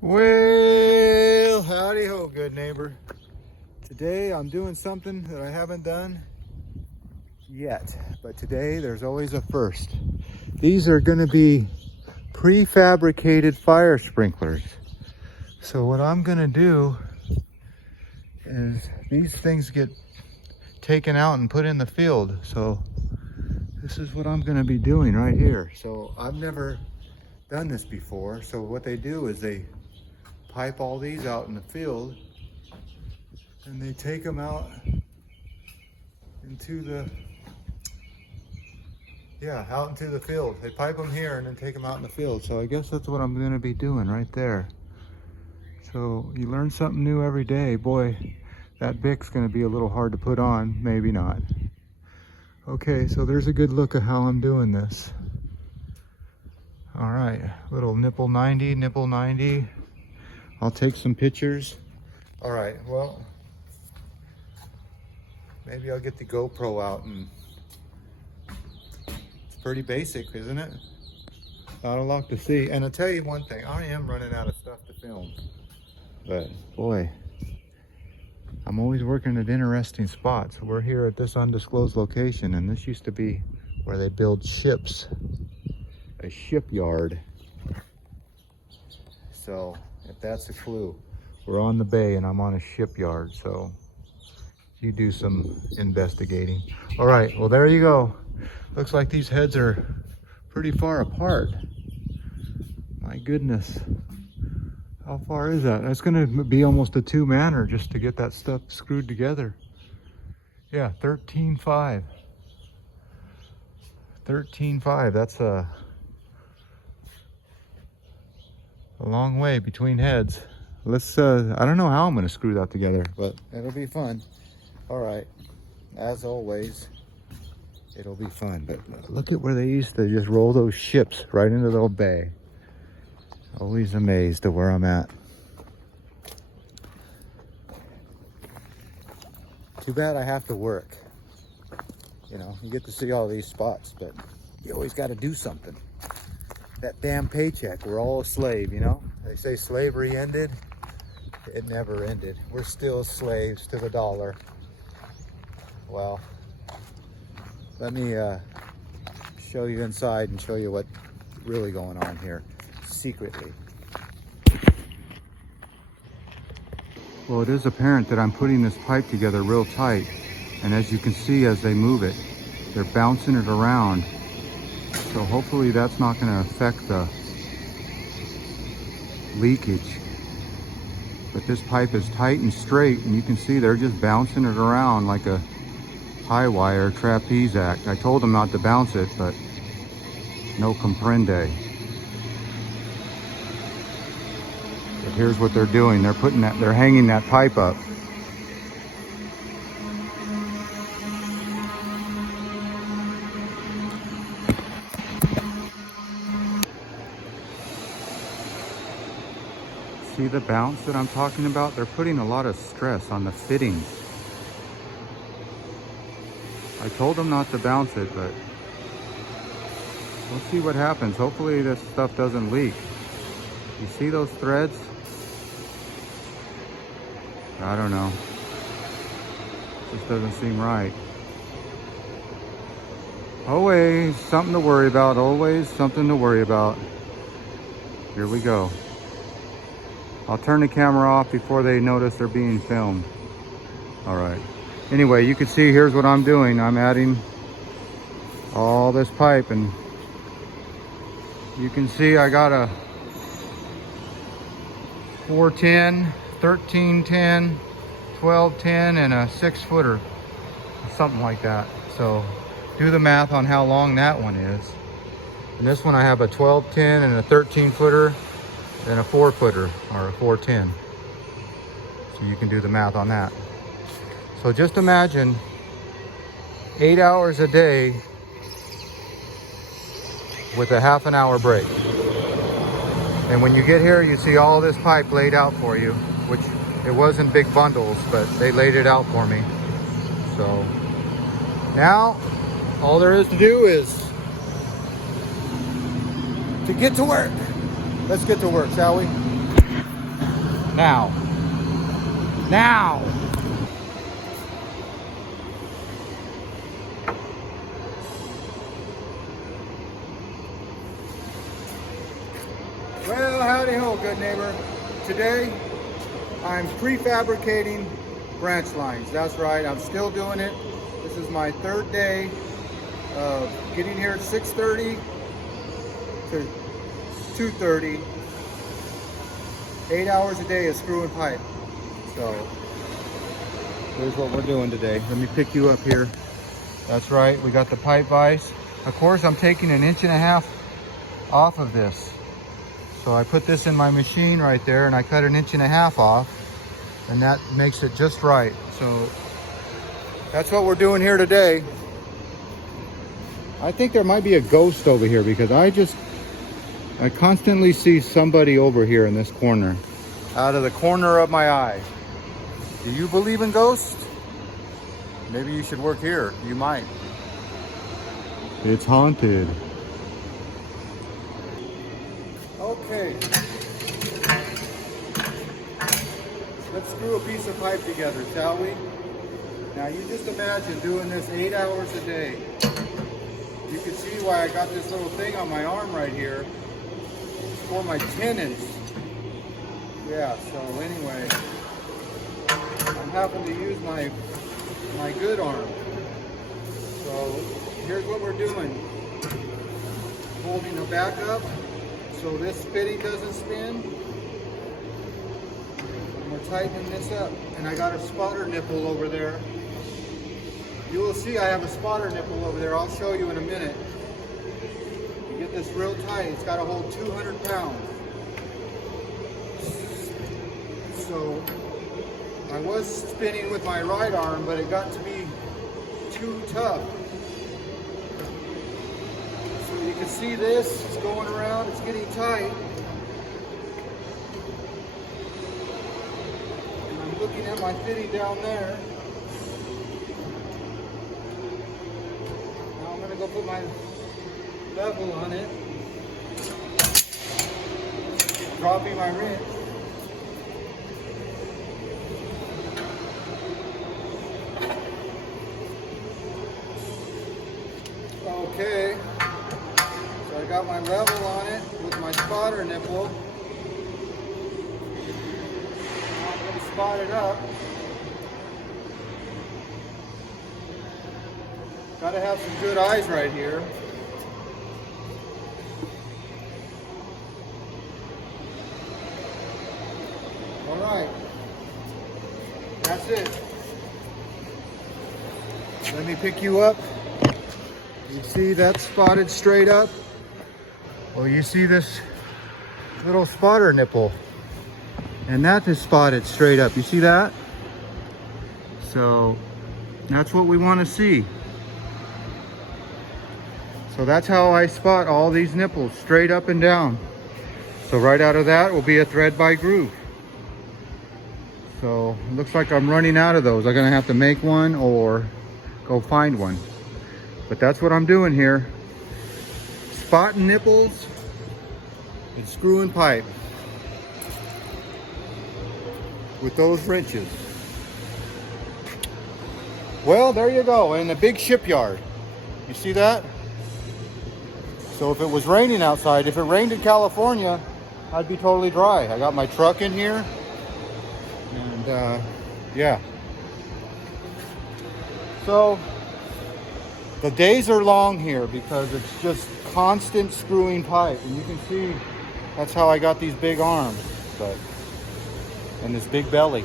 Well, howdy ho, good neighbor. Today I'm doing something that I haven't done yet, but today there's always a first. These are going to be prefabricated fire sprinklers. So what I'm going to do is these things get taken out and put in the field. So this is what I'm going to be doing right here. So I've never done this before. So what they do is they pipe all these out in the field and they take them out into the out into the field. They pipe them here and then take them out in the field. So I guess that's what I'm going to be doing right there. So you learn something new every day. Boy, that Bic's going to be a little hard to put on, maybe not. Okay, so there's a good look at how I'm doing this. All right, little nipple 90. I'll take some pictures. All right, well, maybe I'll get the GoPro out. And it's pretty basic, isn't it? Not a lot to see. And I'll tell you one thing, I am running out of stuff to film. But boy, I'm always working at interesting spots. We're here at this undisclosed location, and this used to be where they build ships, a shipyard. So if that's a clue, we're on the bay and I'm on a shipyard. So you do some investigating. All right, well, there you go. Looks like these heads are pretty far apart. My goodness. How far is that? That's gonna be almost a two-manner just to get that stuff screwed together. Yeah, 13.5. 13.5, that's a long way between heads. Let's, I don't know how I'm gonna screw that together, but it'll be fun. All right, as always, it'll be fun. But look at where they used to just roll those ships right into the little bay. Always amazed at where I'm at. Too bad I have to work. You know, you get to see all these spots, but you always got to do something. That damn paycheck, we're all a slave, you know? They say slavery ended. It never ended. We're still slaves to the dollar. Well, let me show you inside and show you what's really going on here secretly. Well, it is apparent that I'm putting this pipe together real tight, and as you can see, as they move it, they're bouncing it around. So hopefully that's not going to affect the leakage. But this pipe is tight and straight, and you can see they're just bouncing it around like a high wire trapeze act. I told them not to bounce it, but no comprende. But here's what they're doing. They're hanging that pipe up. See the bounce that I'm talking about? They're putting a lot of stress on the fittings. I told them not to bounce it, but we'll see what happens. Hopefully this stuff doesn't leak. You see those threads? I don't know. Just doesn't seem right. Always something to worry about. Always something to worry about. Here we go. I'll turn the camera off before they notice they're being filmed. All right. Anyway, you can see here's what I'm doing. I'm adding all this pipe, and you can see I got a 410, 1310, 1210, and a 6-footer, something like that. So do the math on how long that one is. And this one I have a 1210 and a 13-footer and a 4-footer, or a 410. So you can do the math on that. So just imagine 8 hours a day with a half an hour break. And when you get here, you see all this pipe laid out for you, which it was in big bundles, but they laid it out for me. So now all there is to do is to get to work. Let's get to work, shall we? Now. Now. Well, howdy ho, good neighbor. Today, I'm prefabricating branch lines. That's right, I'm still doing it. This is my third day of getting here at 6:30 to 2:30. 8 hours a day of screwing pipe. So, here's what we're doing today. Let me pick you up here. That's right, we got the pipe vise. Of course, I'm taking 1.5 inches off of this. So I put this in my machine right there and I cut 1.5 inches off, and that makes it just right. So that's what we're doing here today. I think there might be a ghost over here because I constantly see somebody over here in this corner, out of the corner of my eye. Do you believe in ghosts? Maybe you should work here. You might. It's haunted. Okay. Let's screw a piece of pipe together, shall we? Now you just imagine doing this 8 hours a day. You can see why I got this little thing on my arm right here for my tendons. Yeah, so anyway, I'm having to use my good arm. So here's what we're doing. Holding the back up so this fitting doesn't spin. And we're tightening this up. And I got a spotter nipple over there. You will see I have a spotter nipple over there. I'll show you in a minute. You get this real tight. It's got to hold 200 pounds. So I was spinning with my right arm, but it got to be too tough. So you can see this, it's going around, it's getting tight. And I'm looking at my fitting down there. Now I'm going to go put my level on it. Dropping my wrench. Okay, so I got my level on it with my spotter nipple. Now I'm going to spot it up. Got to have some good eyes right here. All right, that's it. Let me pick you up. You see that spotted straight up? Well, you see this little spotter nipple, and that is spotted straight up. You see that? So that's what we want to see. So that's how I spot all these nipples, straight up and down. So right out of that will be a thread by groove. So it looks like I'm running out of those. I'm gonna have to make one or go find one. But that's what I'm doing here. Spotting nipples and screwing pipe with those wrenches. Well, there you go, in a big shipyard. You see that? So if it was raining outside, if it rained in California, I'd be totally dry. I got my truck in here, and yeah. So the days are long here because it's just constant screwing pipe. And you can see that's how I got these big arms, and this big belly.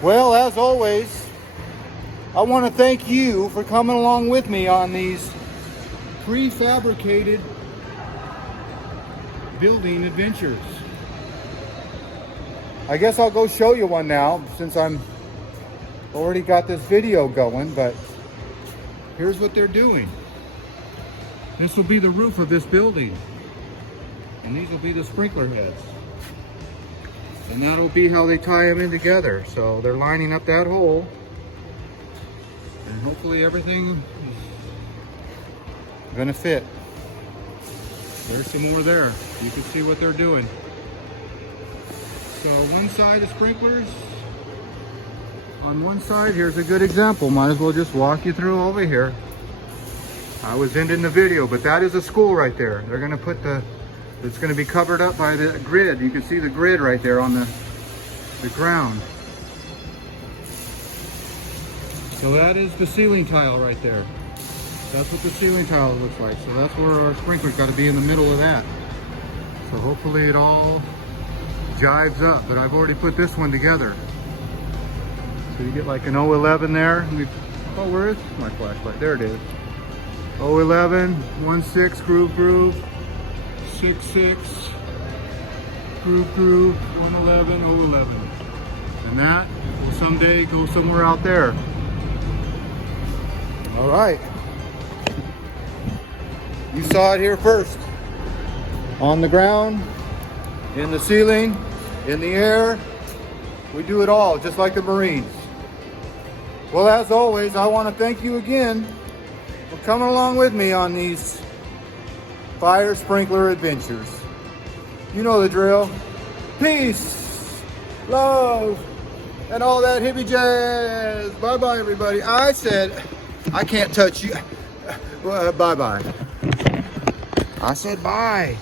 Well, as always, I want to thank you for coming along with me on these prefabricated building adventures. I guess I'll go show you one now since I'm already got this video going, but here's what they're doing. This will be the roof of this building. And these will be the sprinkler heads. And that'll be how they tie them in together. So they're lining up that hole. And hopefully everything is gonna fit. There's some more there. You can see what they're doing. So one side of sprinklers. On one side, here's a good example. Might as well just walk you through over here. I was ending the video, but that is a school right there. They're gonna put it's gonna be covered up by the grid. You can see the grid right there on the ground. So that is the ceiling tile right there. That's what the ceiling tile looks like. So that's where our sprinkler's gotta be in the middle of that. So hopefully it all jives up, but I've already put this one together. So you get like an 011 there. Oh, where is my flashlight? There it is. 011, 16 groove, 66, groove, 111, 011. And that will someday go somewhere out there. All right. You saw it here first. On the ground, in the ceiling, in the air. We do it all, just like the Marines. Well, as always, I want to thank you again for coming along with me on these fire sprinkler adventures. You know the drill. Peace, love, and all that hippie jazz. Bye-bye, everybody. I said, I can't touch you. Bye-bye. I said bye.